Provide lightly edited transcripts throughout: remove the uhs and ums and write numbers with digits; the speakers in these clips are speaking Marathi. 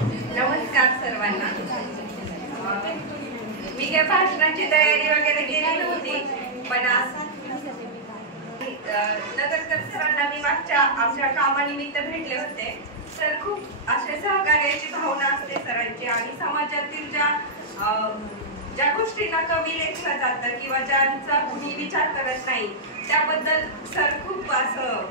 नमस्कार सर्वांना। मी काय भाषणाची तयारी वगैरे केली नव्हती, पण नगरकर सरांना मी मागच्या आमच्या कामानिमित्त भेटले होते। सर खूप असे सहकार्याची भावना असते सरांची, आणि समाजातील ज्या गोष्टींना कमी लेखलं जातं किंवा ज्यांचा कुणी विचार करत नाही त्याबद्दल सर खूप असं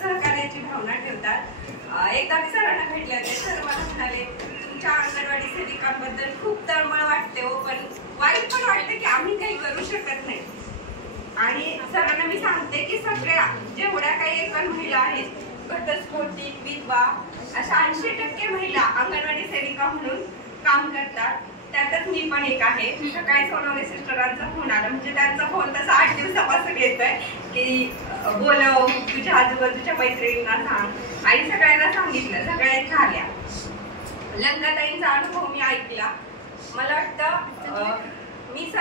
सहकार्याची भावना ठेवतात। एकदा मी सरांना भेटले होते, सर मला म्हणाले तुमच्या अंगणवाडी सेविकांबद्दल खूप तळमळ वाटते हो, पण वाईट पण वाटते की आम्ही काही करू शकत नाही। आणि सरांना मी सांगते की सगळ्या जेवढ्या काही एकल महिला आहेत, घटस्फोटित, विधवा, अशा 80% महिला अंगणवाडी सेविका म्हणून काम करतात। त्यातच मी पण एक आहे। सकाळी सोनवणे सिस्टरांचा फोन आला, म्हणजे त्यांचा फोन तसा 8 दिवसापासून येतोय की बोलव, तुझ्या आजूबाजूच्या मैत्रिणींना सांग, आणि सगळ्यांना सांगितलं, सगळ्या झाल्या। लंकाताईंचा अनुभव मी ऐकला। मला वाटतं मी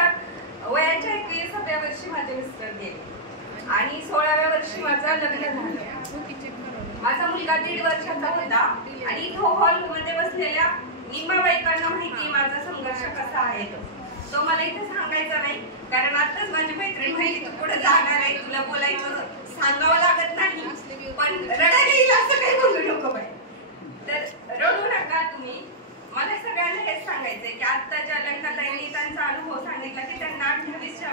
वयाच्या 21व्या वर्षी माझे मिस्टर गेले आणि 16व्या वर्षी माझं लग्न झालं। माझा मुलगा 1.5 वर्षाचा होता, आणि इथं हॉलमध्ये बसलेल्या निम्मा बायकांना माहिती माझा संघर्ष कसा आहे तो मला इथे सांगायचा नाही, कारण आताच माझी मैत्रीण माहिती तू पुढे जाणार आहे, तुला बोलायचं सांगावं लागत नाही, पण रडायला येईल असं काही बोलू नको बाई। तर रडू नका तुम्ही। मला सगळ्यांना हेच सांगायचंय की आता ज्या लंकाताईंनी त्यांचा अनुभव सांगितला की त्यांना 28व्या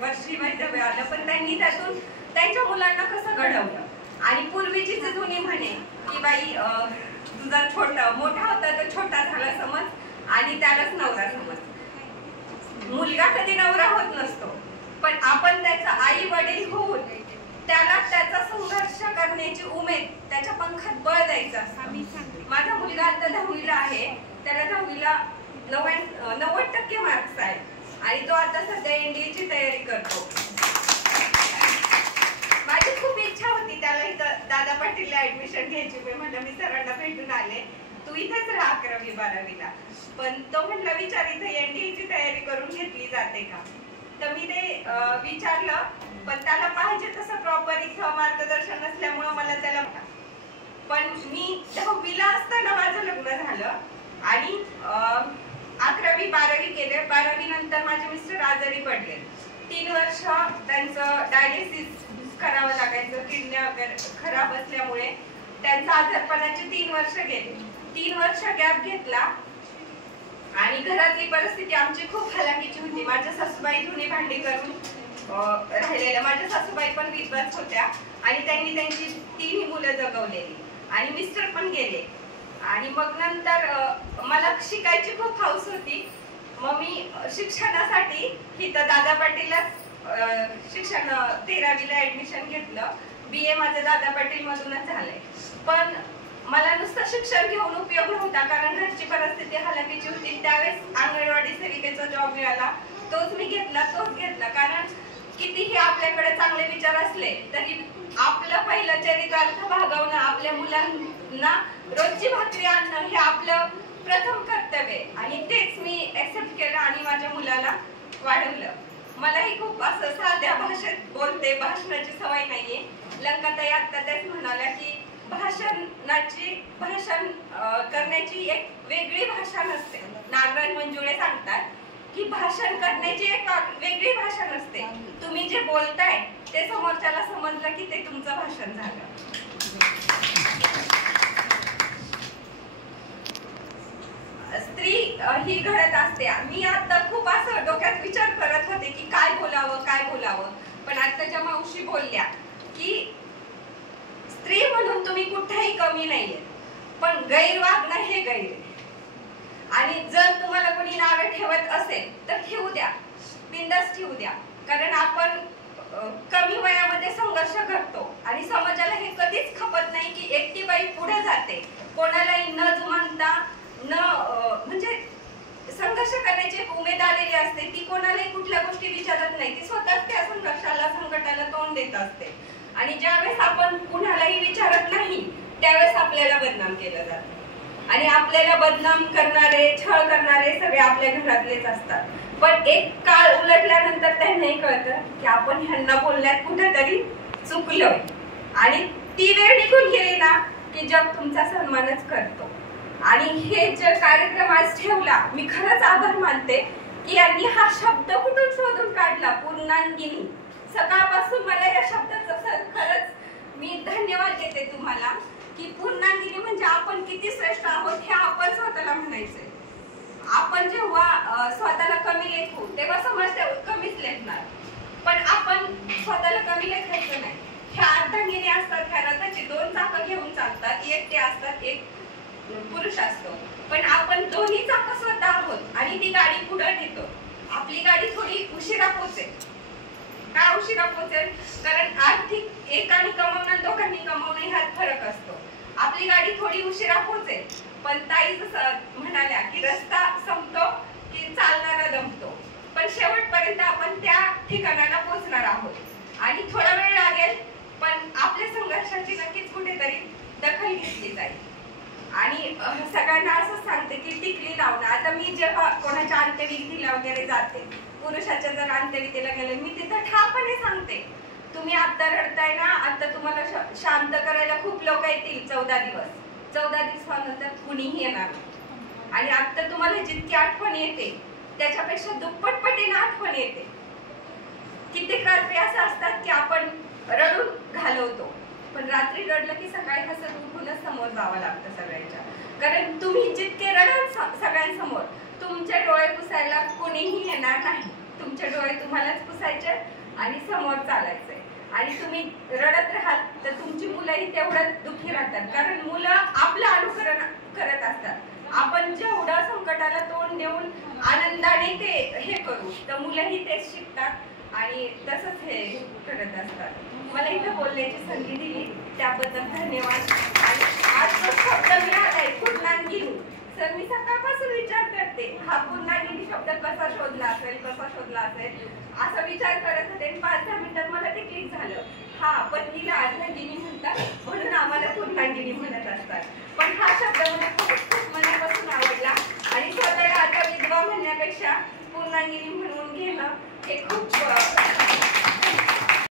वर्षी वैधव्य आलं, पण त्यांनी त्यातून त्यांच्या मुलांना कसं घडवलं। आणि पूर्वीची जी जुनी म्हणे की बाई तुझा मोठा होता तर छोटा झाला समज, आणि त्यालाच नवरा समज। मुलगा कधी नवरा होत नसतो, पण आपण त्याचा आई वडील होऊन त्याला त्याचा संघर्ष करण्याची उमेद, त्याच्या पंखात बळ द्यायचं असतं। माझा मुलगा आता 10वीला आहे, त्याला 10वीला 90% मार्क्स आहे, आणि तो आता सध्या NDA ची तयारी करतो। माझी खूप इच्छा होती त्याला इथं दादा पाटीलला ऍडमिशन घ्यायची। मी म्हटलं मी सरांना भेटून आले, तू इथेच राहा 11वी 12वीला, पण तो म्हटला विचार इथे NDA ची तयारी करून घेतली जाते का। तर मी ते विचारलं, पण त्याला पाहिजे तसं प्रॉपर इथं मार्गदर्शन नसल्यामुळं मला त्याला, पण मी 10वीला असताना माझं लग्न झालं, आणि 11वी 12वी केले। 12वी नंतर माझे मिस्टर आजारी पडले। 3 वर्ष त्यांचं डायलिसिस करावं लागायचं, किडन्या खराब असल्यामुळे त्यांचा आजारपणाचे 3 वर्ष गेले। 3 वर्ष गॅप घेतला, आणि घरातली परिस्थिती आमची खूप हलाखीची होती। माझ्या सासूबाई धुणी भांडी करून राहिलेल्या, माझ्या सासूबाई पण विधवाच होत्या, आणि त्यांनी त्यांची 3 मुलं जगवलेली, आणि मिस्टर पण गेले। आणि मग नंतर मला शिकायची खूप हौस होती, मग मी शिक्षणासाठी इथं दादा पाटीलला शिक्षण 13वीला ऍडमिशन घेतलं। BA माझं दादा पाटील मधूनच झालंय, पण मला नुसतं शिक्षण घेऊन उपयोग नव्हता, कारण घरची परिस्थिती हलाखीची होती। त्यावेळेस अंगणवाडी सेविकेचा जॉब मिळाला, तोच मी घेतला, कारण कितीही आपल्याकडे चांगले विचार असले तरी आपलं पहिलं चरितार्थ भागवणं, आपल्या मुलांना रोजची भाकरी आणणं हे आपलं प्रथम कर्तव्य, आणि तेच मी ऍक्सेप्ट केलं आणि माझ्या मुलाला वाढवलं। मलाही खूप असं साध्या भाषेत बोलते, भाषणाची सवय नाहीये। लंकाताई आता तेच म्हणाल्या की भाषण करण्याची एक वेगळी भाषा नसते। नागराज मंजुळे सांगतात की भाषण करण्याची एक वेगळी भाषा नसते, तुम्ही जे बोलताय ते समोरच्याला समजलं की ते तुमचं भाषण झालं। स्त्री ही घडत असते। मी आता खूप असं डोक्यात विचार करत होते की काय बोलावं, पण आताच्या मावशी बोलल्या की स्त्री म्हणून तुम्ही कुठेही कमी नाहीये, पण गैरवागणं हे गैर आहे। आणि जर तुम्हाला कोणी नावे ठेवत असेल तर ठेवू द्या, बिनधास्त ठेवू द्या, कारण आपण कमी वयामध्ये संघर्ष करतो, आणि समाजाला हे कधीच खपत नाही की एकटी बाई पुढे जाते, कोणालाही न जुमानता म्हणजे संघर्ष करण्याची उमेद आलेली असते। ती कोणालाही कुठल्या गोष्टी विचारत नाही, ती स्वतःच त्या संकटाला तोंड देत असते, आणि ज्यावेळेस आपण कुणालाही विचारत नाही त्यावेळेस आपल्याला बदनाम केलं जातं, आणि आपल्याला बदनाम करणारे, छळ करणारे सगळे आपल्या घरातलेच असतात। पण एक काळ उलटल्यानंतर त्यांनाही कळतं की आपण ह्यांना बोलण्यात कुठेतरी चुकलोय, आणि ती वेळ निघून गेली ना की जग तुमचा सन्मानच करतो। आणि हे जे कार्यक्रम आज ठेवला, मी खरंच आभार मानते की यांनी हा शब्द कुठून शोधून काढला, पूर्णांगिनी. सकाळपासून मला या शब्दाचं खरंच मी धन्यवाद देते तुम्हाला की पूर्णांगिनी म्हणजे आपण किती श्रेष्ठ आहोत हे आपण स्वतःला म्हणायचंय. आपण जेव्हा स्वतःला कमी लेखू तेव्हा समजते कमीच लेखणार, पण आपण स्वतःला कमी लेखायचं नाही. ह्या अर्धांगिनी असतात, ह्या रथाची 2 चाकं घेऊन चालतात, एक ते असतात, एक पुरुष असतो, पण आपण दोन्ही चाकं स्वतः आहोत आणि ती गाडी पुढे नेतो. आपली गाडी थोडी उशिरा पोहोचेल. का उशिरा पोहोचेल? कारण आर्थिक एकाने कमवणं दोघांनी कमवणं ह्यात फरक असतो. आपली गाडी थोडी उशिरा पोहोचेल, पण ताई जसं म्हणाल्या की रस्ता संपतो की चालणारा दमतो, पण शेवटपर्यंत आपण त्या ठिकाणाला पोहोचणार आहोत. आणि थोडा वेळ लागेल, पण आपल्या संघर्षाची नक्कीच कुठेतरी दखल घेतली जाईल. आणि सगळ्यांना असं सांगते की टिकली लावणं. आता मी जेव्हा कोणाच्या अंत्यविधीला वगैरे जाते, पुरुषाच्या जर अंत्यविधीला गेले, मी तिथं ठामपणे सांगते, तुम्ही आता रडताय ना, आता तुम्हाला शांत करायला खूप लोक येतील 14 दिवस. 14 दिवसानंतर कुणीही येणार नाही. आणि आता तुम्हाला जितकी आठवण येते त्याच्यापेक्षा दुप्पट पटीने आठवण येते. कित्येक रात्री असं असतात की आपण रडून घालवतो, पण रात्री रडलं की सकाळी हसत उठूनच समोर जावं लागतं सगळ्यांच्या. कारण तुम्ही जितके रडाल सगळ्यांसमोर, तुमचे डोळे पुसायला कोणीही येणार नाही. तुमचे डोळे तुम्हालाच पुसायचे आणि समोर चालायचंय. आणि तुम्ही रडत राहाल तर तुमची मुलंही तेवढंच दुःखी राहतात, कारण मुलं आपलं अनुकरण करत असतात. आपण जेवढं संकटाला तोंड देऊन आनंदाने ते हे करू, तर मुलंही तेच शिकतात आणि तसंच हे करत असतात. मला इथं बोलण्याची संधी दिली त्याबद्दल धन्यवाद. आणि आज जो शब्द मिळालाय पूर्णांगिनी, तर मी सकाळपासून विचार करते हा पूर्णांगिनी शब्द कसा शोधला असेल असा विचार करत होते. 5-10 मिनिटात मला ते क्लिक झालं. हा, पत्नीला अर्धांगिनी म्हणतात म्हणून आम्हाला पूर्णांगिनी म्हणत असतात. पण हा शब्द मला खूप मनापासून आवडला आणि स्वतःला आता विधवा म्हणण्यापेक्षा पूर्णांगिनी म्हणून घेणं हे खूप